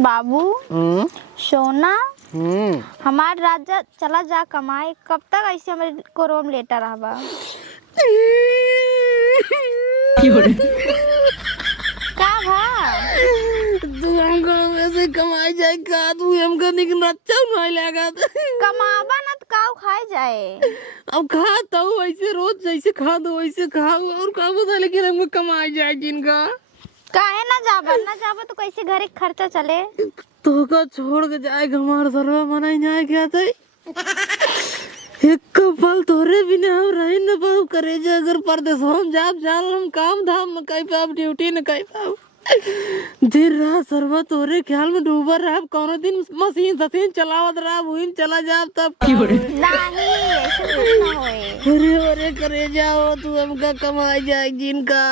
बाबू सोना हमार राजा चला जा कमाए, कब तक ऐसे हमारे को रोम लेटर रहा। का भा तू हमको वैसे कमाई जाए का, तू हमको निकल अच्छा नहीं लगा। कमाबा न काऊ खाए जाए। अब खाता हूँ वैसे, रोज जैसे खा दो वैसे खाओ और का बता, लेकिन हमको कमाई जाए जिनका। काहे ना जाबा तो कैसे घरे खर्चा चले। तो का छोड़ के जाए हमार सरवा मना जाए क्या थे। एक पल तोरे बिना हम रह न पाऊ करे जे, अगर परदेश हम जाब जाल हम काम धाम न कई पाब, ड्यूटी न कई पाब। दिन रात सरवा तोरे ख्याल में डूबा रहा। कौनो दिन मशीन चलावत रहा, वही चला जाब तब नहीं ऐसे कुछ ना होए। अरे अरे करे जाओ तू हमका कमाई जाए जिनका।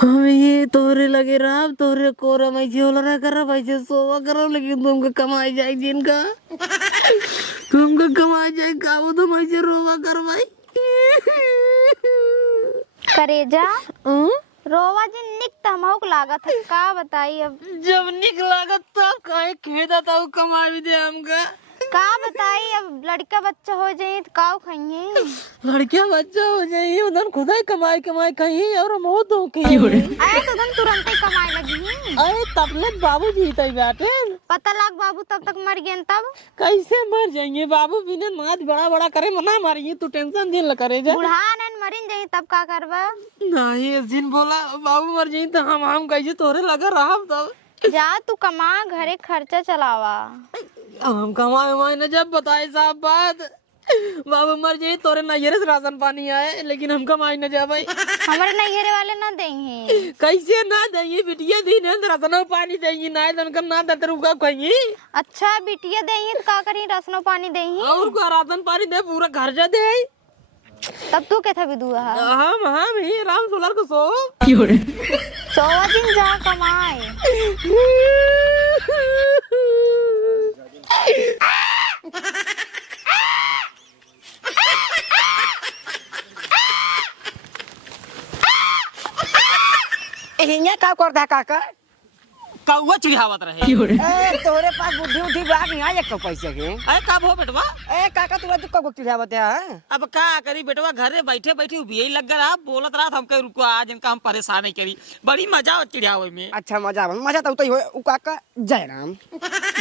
हम ये तोरे लगे रहा, तोरे कोरा मैं झोलरा कर वैसे सोवा करो, लेकिन तुमको कमाई जाए जिनका। तुमको कमाई जाए का, वो तो मैं रोवा कर भाई। करेजा रोवा जी निक तमहुक लागत है, का बताई अब। जब निक लागत तब काहे खेदा था कमाई भी दे हमका। का बताई अब लड़का बच्चा हो जाए तो काऊ खाएंगे। लड़कियां बच्चा हो जाए उधर खुदा ही कमाई कमाई कहीं और मौत हो के आए तो धन तुरंत ही कमाए लगी। अरे तबले बाबू जीते बैठे, पता लग बाबू तब तक मर गए। तब कैसे मर जाएंगे बाबू, बिना नाच बड़ा बड़ा करे मना मारिए, तू टेंशन दिल करे जा। बुढ़ान मरिन जाई तब का करबा। नहीं इस दिन बोला बाबू मर जाए तो हम कैसे तोरे लगा रहा तब। जा तू कमा घरे खर्चा चलावा। हम कमाए उमाए न जब बताए साहब बात, बाबू मर जाए तोरे नैहरे से राशन पानी आए, लेकिन हम कमाई न जा भाई। हमारे नैहरे वाले ना देंगे। कैसे ना देंगे बिटिया, दिन है राशन पानी देंगी ना दनकम ना दे रुका कहीं। अच्छा बिटिया देंगी तो का करी, रसनो पानी देंगी और का राशन पानी दे, पूरा खर्चा दे। तब तू कैसा भी दुआ है। हम ही राम सोलर को सो सोवा दिन जा कमाए। हिंगा का करता काका, कौवा चिढ़ावत रहे। ए तोरे पास बुद्धि उद्धि बाग नहीं आए एक पैसे के। अरे कब हो बेटवा। ए काका तू कब चिढ़ावत है। अब का करी बेटवा, घरे बैठे बैठे यही लग रहा, बोलत रहा हमके रुको आज इनका हम परेशान नहीं करी, बड़ी मजा चिढ़ावे में। अच्छा मजा तो उतई होए। उ काका जयराम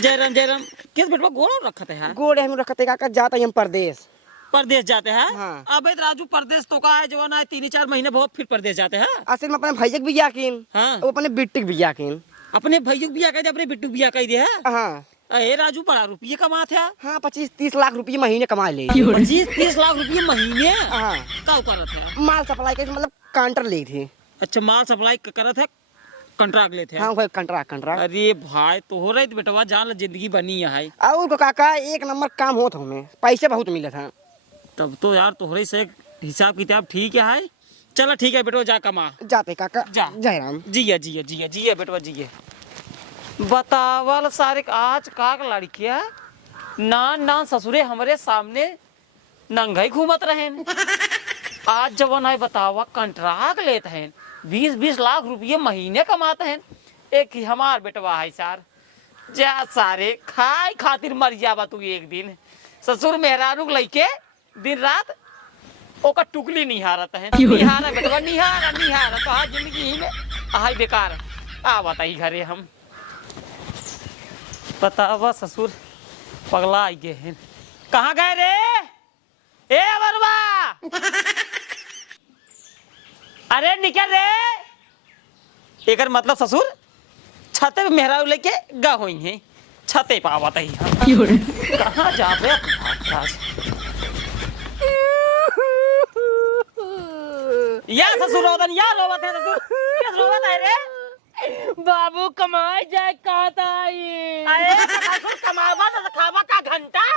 जयराम किस बेटवा गोड़ रखते हैं। गोड़े हम रखते काका, जाता हम परदेश जाते हैं। हाँ। अब राजू परदेश तो का है जवान है, 3-4 महीने बहुत फिर परदेश जाते हैं। असल में अपने भैया भी याकिन, हाँ। वो अपने बिट्टी भी याकिन, अपने भैया बिया कह दे, अपने बिट्टू बिया कह दे। हाँ अरे राजू बड़ा रुपये कमाते हैं। हाँ 25-30 लाख रुपये महीने कमा ले। 25-30 लाख रुपये महीने। हाँ का करत है, माल सप्लाई के मतलब काउंटर ली थी। अच्छा माल सप्लाई करत है, कंट्राक्ट लेते हैं। हाँ वो कंट्राक्ट। अरे भाई तो हो रही बेटवा, जान जिंदगी बनी है। और काका एक नंबर काम होता हमें, पैसे बहुत मिले था। तब तो यार तोहरे से हिसाब किताब ठीक है। चलो ठीक है बेटवा, जा कमा जाते काका जा। जयराम जिया बेटवा जिया। बतावल सारे आज का लड़किया ना ससुरे हमारे सामने नंगा ही घूमत रहे। आज जवन है बतावा कंट्राक्ट लेते हैं, 20-20 लाख रुपये महीने कमाते हैं। एक ही हमार बेटवा है सार, जा सारे खाए खातिर मर जावा तू एक दिन। ससुर मेहरारू लइके दिन रात ओका टुकली निहारत है। निहारा बेटवा निहारा तो आज जिंदगी ही में आहाई बेकार। आ बताई घरे हम बतावा ससुर पगला आई गए हैं। कहाँ गए रे ए अवरवा, अरे निकल रे। एकर मतलब ससुर छते पे मेहरारू लेके गा हुई है, छते पे आवत है। कहाँ जा रहे या ससुर रोदन या रोवत है ससुर, किस रोवत है रे। बाबू कमाई जाए कहता है। अरे ससुर कमावा तो खावा का घंटा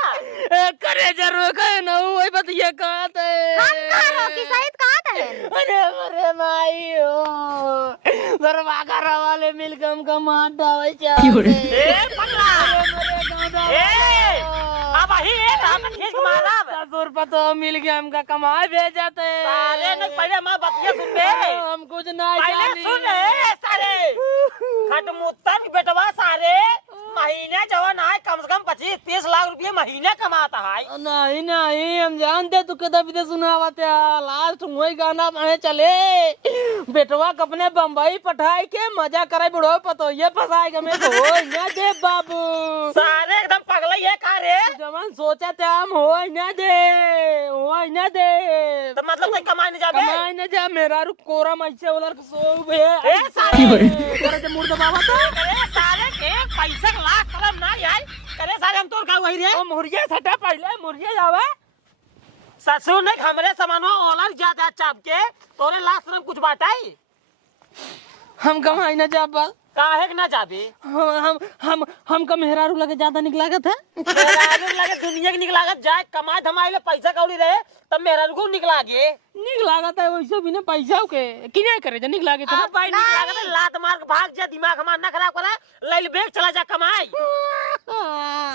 करे जरूर कहे ना वही बतिया कहता है। हम कहां की सहित कहता है। अरे माई हो दरवाजा वाले मिलकर हमका मार डावे चाहते। ए पगला ए अब ही एक हम खींच मारा ससुर पतो मिल गया, हमका कमाए भेजते। सारे ने पहले मां बतिया सुन ले, हम कुछ ना जानी। पहले सुन ले सारे महीने कमाता है। नहीं नहीं, हम जानते तू कदा भी सुनावत है। लास्ट वही गाना में चले बेटवा कपने बम्बई पठाई के मजा करे बुढ़ो पतो ये फसाएगा मैं तो हो ना दे बाबू। सारे एकदम पगला है का रे। जमान सोचा थे हम हो ना दे तो मतलब कोई कमाई नहीं जाबे। कमाई न जा मेरा रुक कोरा मैसे उलर सो बे ए सारे करे जे मुर्दा बाबा तो अरे सारे के पैसा लाख कलम ना यार करे सारे हम तोर का वही रे। ओ मुर्गे सटा पहले मुर्गे जावे ससुर ने हमरे सामानो ओलर ज्यादा चाप के तोरे लाख कलम कुछ बाटाई। हम कमाई न जा बस काहे के ना जाबे। हम का मेहरारू लगे ज्यादा निकलागत है। मेहरारू लगे दुनिया के निकलागत जाए कमाए धमाए ले पैसा कौड़ी रहे तब मेहरारू को निकलागे। निकलागत है वैसे भी ना पैसा के किने करे जे निकलागे तो अब भाई निकलागत है, लात मार के भाग जा दिमाग हमारा ना खराब करा ले बेग चला जा कमाई।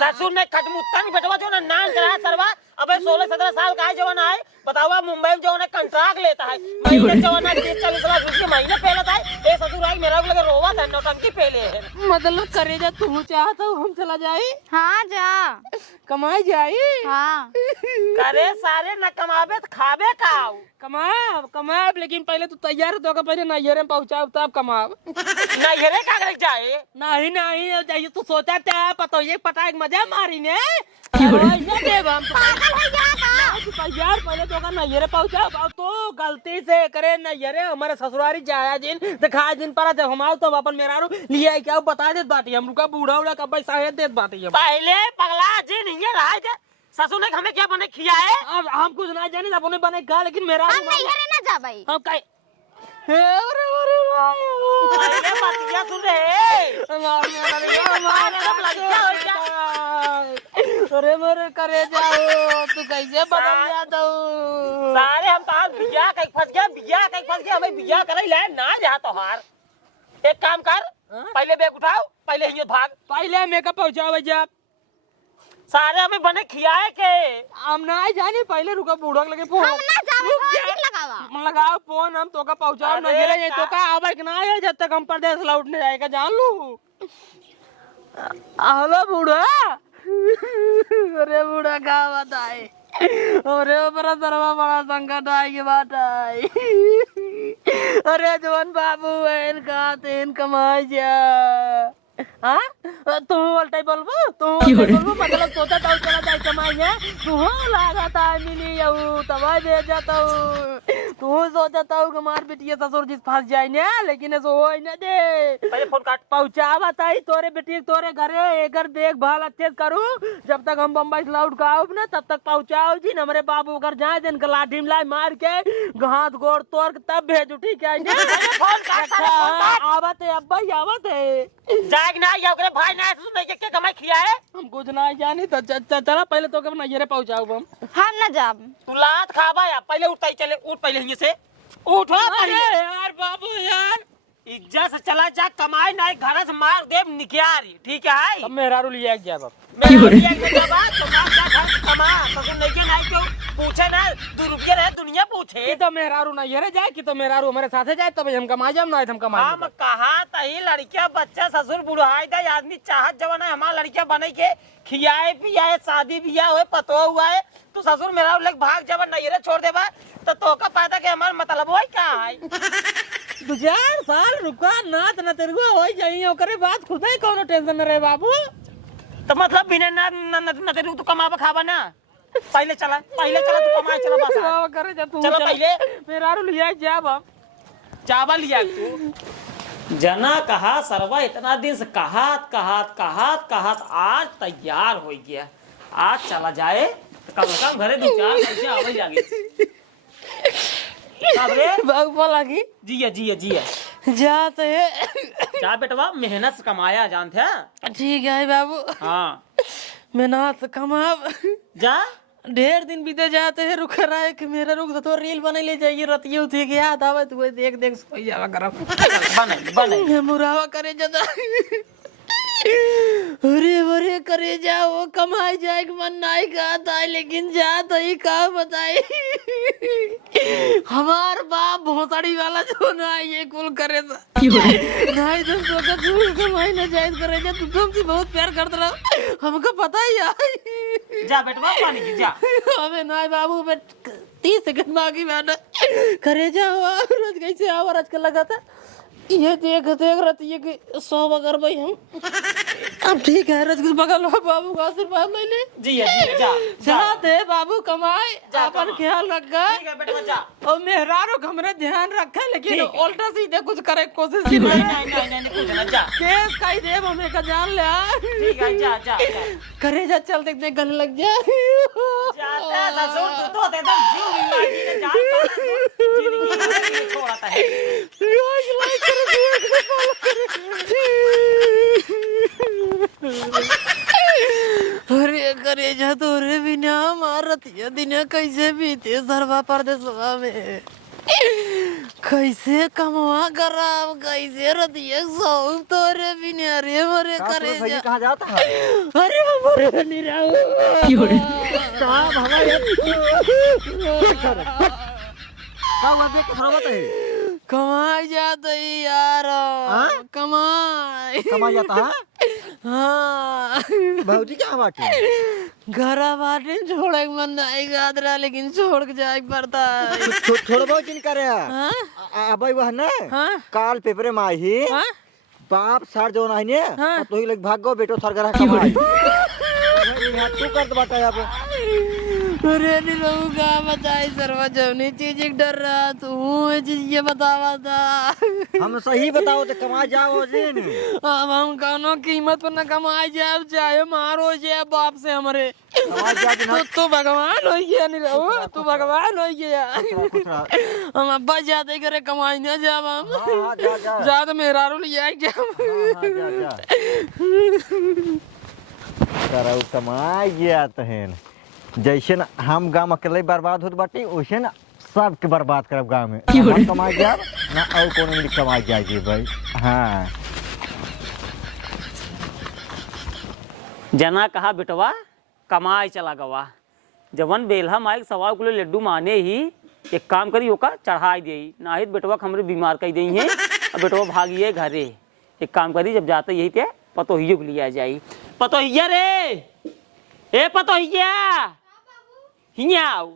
ससुर ने खटमुत्ता नहीं बेटवा जो ना नान करा सरवा। अबे 16-17 साल का है जवान है बतावा मुंबई में जो है कंट्रैक्ट लेता है महीने जवान है 30-40 लाख रुपए महीने पहले है। ए ससुर आई मेरा लगे रोवा था नौटंकी पहले है। मतलब करे जा तू चाहता हम चला जाए हाँ जा कमाई जाए। हाँ करे सारे न कमाबे तो खाबे खाओ। कमाब लेकिन पहले तू तैयार तो का पहले नैहरे में पहुंचाओ तब कमाब। नैहरे का करे जाए नहीं नहीं जाइए तू सोचा था पता ये पटाख मजा मारी ने देव हम तो तैयार पहले तो का नैहरे पहुंचाओ। अब तो गलती से करे नैहरे हमारे ससुरारी जाया दिन दिखा दिन पर जब हम आओ तो अपन मेहरारू लिया क्या बता देत बाटी हम रुका बूढ़ा उड़ा का भाई साहेब देत बाटी पहले पगला जी नहीं रहा है ससुर ने हमें क्या बने खिया है। अब हम कुछ ना जाने अपने बने खा लेकिन मेरा हम नैहरे ना जा भाई। हम कहीं पहले बतिया सुन अरे मेरे करे जाओ तू कैसे बदल जाता हूँ। सारे हम तो आज बिया कहीं फंस गया हमें बिया करे ले ना जा तो हार। एक काम कर पहले बैग उठाओ पहले ही भाग पहले मेकअप पहुंचाओ भैया सारे हमें बने खियाए के। हम ना जाने पहले रुका बूढ़ा लगे फोन हम ना जावे लगावा लगाओ फोन हम तो का पहुंचाओ ना गिरे ये तो का आवे कि ना आए जब तक हम परदेश लौटने जाएगा जान लू। हेलो बूढ़ा अरे बूढ़ा का बताए अरे ऊपर सरवा बड़ा संकट आई की बात आई। अरे जवान बाबू है इनका तेन कमाई जा हाँ तू उल्टा बोलबो मतलब सोचा था चला जाए कमाई है तू लगा था मिली तब दे जाता तू सोचा था हमार बेटिया ससुर जी फंस जाए ना लेकिन ऐसा हो ना दे पहले फोन काट पहुंचा बताई तोरे बेटी तोरे घरे एकर देखभाल अच्छे से करूँ जब तक हम बम्बई से लौट के आओ ना तब तक पहुंचाओ जी हमारे बाबू घर जाए दिन लाठी लाई मार के हाथ गोड़ तोड़ के तब भेजू ठीक है आवत है अब्बा आवत है ना या ओकरे भाई ना सुन नहीं के कमाई खिया है। हम कुछ ना जानी तो चला पहले तो कब नैहरे पहुंचाओ हम ना जाब। तू लात खाबा या पहले उठता ही चले उठ पहले यहीं से उठो पहले यार बाबू यार इज्जत से चला जा कमाई ना घर से मार दे निकियारी ठीक है। अब मेहरारू लिया जाए बाप कमा ससुर नहीं के नहीं क्यों पूछे ना 2 रुपये रहे दुनिया पूछे तो मेहरारू नैहरे जाए कि तो मेहरारू हमारे साथे जाए तब हम कमा जाए ना हम कमा हम कहा तही लड़किया बच्चा ससुर बुढ़ाई दे आदमी चाहत जवान है हमारा लड़किया बने के खियाए पियाए शादी बियाह हुए पतो हुआ है तो ससुर मेरा लेके भाग जावा नैहरे छोड़ देबा तो का फायदा के हमारा मतलब वही का है। 2-4 साल रुका ना तो तेरे को हो जाइए ओकरे बात खुद ही कोनो टेंशन में रहे बाबू तो मतलब बिना ना तेरे तो कमावा खावा ना पहले चला तू कमाए चला बस करे जा तू चलो पहले मेहरारू लिया जा बाप चावल लिया तू जना कहा सरवा इतना दिन से कहात आज तैयार हो गया आज चला जाए कम से कम घरे 2-4 पैसे आवे जागे बाबू लगी जिया जाते जा बेटवा मेहनत से कमाया जानते हैं ठीक है बाबू हाँ मेहनत से कमाब जा ढेर दिन बीते जाते हैं रुक रहा है कि मेरा रुक तो रील बने ले जाइए रतिये उठे के याद आवे तो देख सोई जावा करब बने मुरावा करे जदा अरे बरे करे जा वो कमाई जाए कि मन नहीं खाता है लेकिन जा तो ही का बताई हमार बाप भोसड़ी वाला जो ना ये कुल करे था नहीं तो सोचा तू कमाई ना जायज करे जा तू तुमसे बहुत प्यार करता रहा हमको पता ही है जा बेटवा पानी की जा। हमें नहीं बाबू बेट 30 सेकंड बाकी बैठा करे जा रोज कैसे आवाज आजकल लगा था ये देख रही है कि 100 अगर भाई हम अब ठीक है रज कुछ बगल में बाबू का आशीर्वाद ले ले जी जा जाते बाबू कमाए अपन ख्याल रखा ठीक है बेटवा जा। और मेहरारो हमने ध्यान रखा लेकिन उल्टा सीधे कुछ करे कोशिश की नहीं कुछ ना जा। केस कई देव हमें का जान ले ठीक है जा करे जा चल देखते गले लग जा जाता ससुर तू तो एकदम जीव बीमारी ने जान पाला जिंदगी में छोड़ता है। अरे करे जा तो रे बिना मारत ये दिन कैसे बीते सरवा परदेसवा में कैसे कमवा कराम कैसे रतिया सौ तो रे बिना रे मरे करे जा कहाँ जाता है? अरे मरे निराऊ साहब हमारे क्या हुआ देख थोड़ा बताइए। कमाई जाता है यार कमाई कमा जाता है हाँ भौजी क्या बाटे घरा बाटे छोड़े के मन नहीं गादरा लेकिन छोड़ के जाए पड़ता है थोड़ा बहुत दिन करे हाँ? अब वह ना हाँ? काल पेपरे में आई हाँ? बाप सर जो नहीं ने हाँ? तो ही लग भाग गो बेटो सर घर कमाई तू कर दे बता अब अरे नहीं रहूंगा बताए सर्वा जवनी चीज एक डर रहा तू चीज ये बतावा था हम सही बताओ तो कमा जाओ दिन अब हम कौनो कीमत पर न कमाई जाए चाहे मारो जाए बाप से हमारे कमा जा दिन तू भगवान हो गया नहीं रहू तू भगवान हो गया हम अब्बा जाते करे कमाई न जाब हम हां जा जा जा तो मेरा रो लिया जाब जा जा करा कमाई गया तहन जैसे न हम गांव अकेले बर्बाद होत बाटी वैसे न सबके बर्बाद करब गांव में हम कमाई गया ना और कोनो मिल कमाई जाएगी भाई। हाँ जना कहा बेटवा कमाई चला गवा जवन बेलहा माइक 1.25 किलो लड्डू माने ही एक काम करी ओका चढ़ाई दे ना ही बेटवा हमरे बीमार कर दी है अब बेटवा भागिए घरे एक काम करी जब जाते यही थे पतोहियो के लिए आ जाई पतोहिया रे ए पतोहिया हियाओ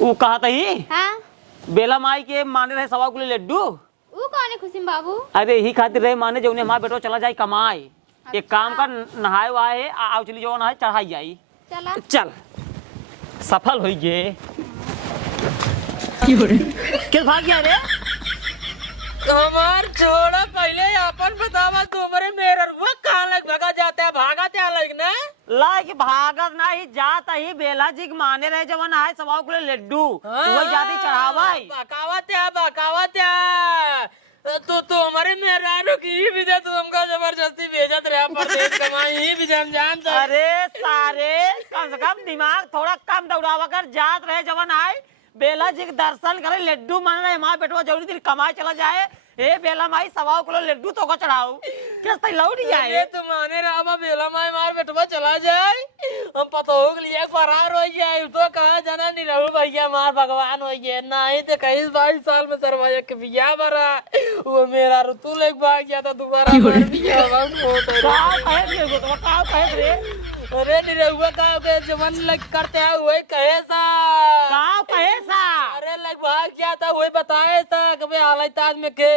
वो कहा था ही हाँ बेला माई के माने रहे 1.25 किलो लड्डू वो कौन है खुशी बाबू? अरे यही खातिर रहे माने जो हमारा बेटो चला जाए कमाए एक काम कर नहाए वाए आओ चली जो नहाए चढ़ाई जाई चला चल सफल हो गए किस भाग गया रे हमार छोड़ा पहले अपन बतावा तुम्हारे मेरा रुआ कहाँ लग भगा जाते हैं भागा क्या लगना लाइक भागत ना ही जाता ही बेला जी के माने रहे जवन आए 1.25 किलो लड्डू वही जाती चढ़ावाई बकावत तो हमारे मेहरानों की ही विजय तो हमका जबरदस्ती भेजत रहा परदेश कमाई ही विजय हम जानते हैं। अरे सारे कम से कम दिमाग थोड़ा कम दौड़ावा कर जात रहे जवन आए बेला जी के दर्शन करे लड्डू मान रहे हमारे बेटवा जरूरी दिन कमाए चला जाए ए बेला माई 1.25 किलो लड्डू तो को चढ़ाओ क्या लौट ये तो माने रहा बेला माई मार बेटवा चला जाए हम पता हो गया फरार हो जाए तो कहाँ जाना नहीं रहू भैया मार भगवान हो गया नहीं तो कहीं 22 साल में सरवाया के बिया भरा वो मेरा ऋतु लेके भाग गया था दोबारा अरे नहीं रहुआ कहा के जवन लग करते हैं वही कहे सा अरे लग भाग गया था वही बताए था कभी हालत में के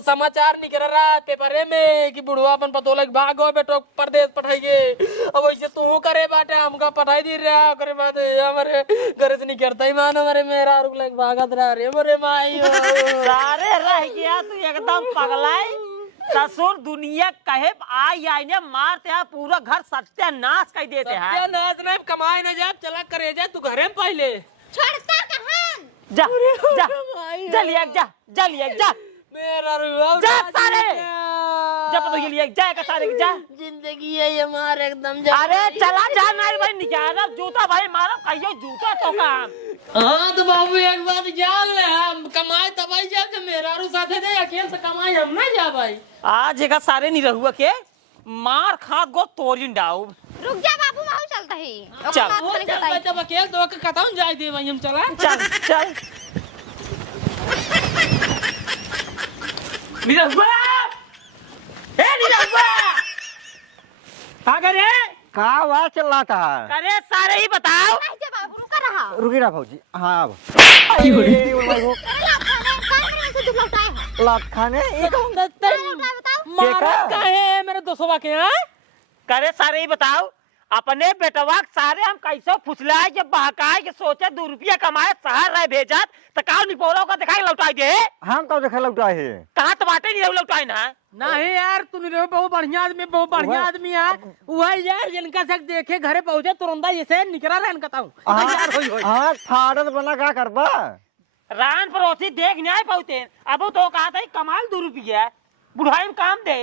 समाचार निकल रहा पेपरे में कि बुढ़वा अपन पतो लग भागो बेटो परदेश पठाइए अब वैसे तू करे बाटे हमका पठाई दी रहा करे बात हमारे घर से नहीं करता ही मान हमारे मेरा रुक लग भागत रहा रे मोरे माई सारे रह गया तू एकदम पगलाई ससुर दुनिया कहे आई ने मारते हैं पूरा घर सत्यानाश कर देते हैं सत्यानाश नहीं कमाए न जा चला करे जा तू घरे पहले छोड़ता कहाँ? जा जा लिया जा मेरा रुआ जा सारे जब तो ये लिया जा का सारे जा जिंदगी है हमारे एकदम अरे चला जा नहीं भाई निकाल जूता भाई मारा कहियो जूता तो काम हाँ तो बाबू एक बात जान ले हम कमाए तबाई जब मेरा रू साथे दे अकेले से कमाई हम ना जा भाई। आज जगह सारे नहीं रहुआ के मार खात गो तोरिन डाउ। रुक जा बाबू माहू चलता है चल। बात करे चल बताई जब अकेले तो के कताऊं जाए दे भाई हम चला। चल चल निरहुआ ए निरहुआ का करे का आवाज चल रहा था? करे सारे ही बताओ। नहीं जा बाबू रुका रहा रुकी ना भौजी। हाँ अब अरे लात खाने का मेरे से दुख लगता है लात खाने एक बताओ मारा काहे मेरे दोस्तों के हां? करे सारे ही बताओ। अपने बेटवा के सारे हम कैसे फुसलाए के बहकाए के सोचे 2 रुपया कमाए शहर रहे भेजत त काउ निपोलो का दिखाई लौटाई दे। हम कब देखा लौटा है? कहां तो बाटे नहीं लौटाई ना। नहीं यार तू नहीं बहुत बढ़िया आदमी, बहुत बढ़िया आदमी यार। वही यार जिनका से देखे घरे पहुंचे तुरंत जैसे निकला रहन कताऊं। यार होई होई हाँ फाड़त बना का करबा? रान पड़ोसी देख नहीं पहुंचे। अब तो कहा था कमाल 2 रुपया बुढ़ाई में काम दे।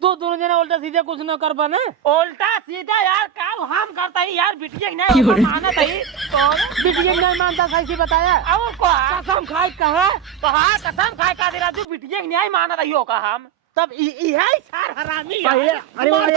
तू दोनों जना उल्टा सीधे कुछ न करबा ना। उल्टा सीधा यार काम हम करता ही यार बिटिया नहीं माना था ही तो बिटिया नहीं मानता कैसे बताया? अब को कसम खाए कहा तो हाँ कसम खाए का दे रहा तू बिटिया नहीं माना था यो का हम तब यही सार हरामी यार। पहले अरे मार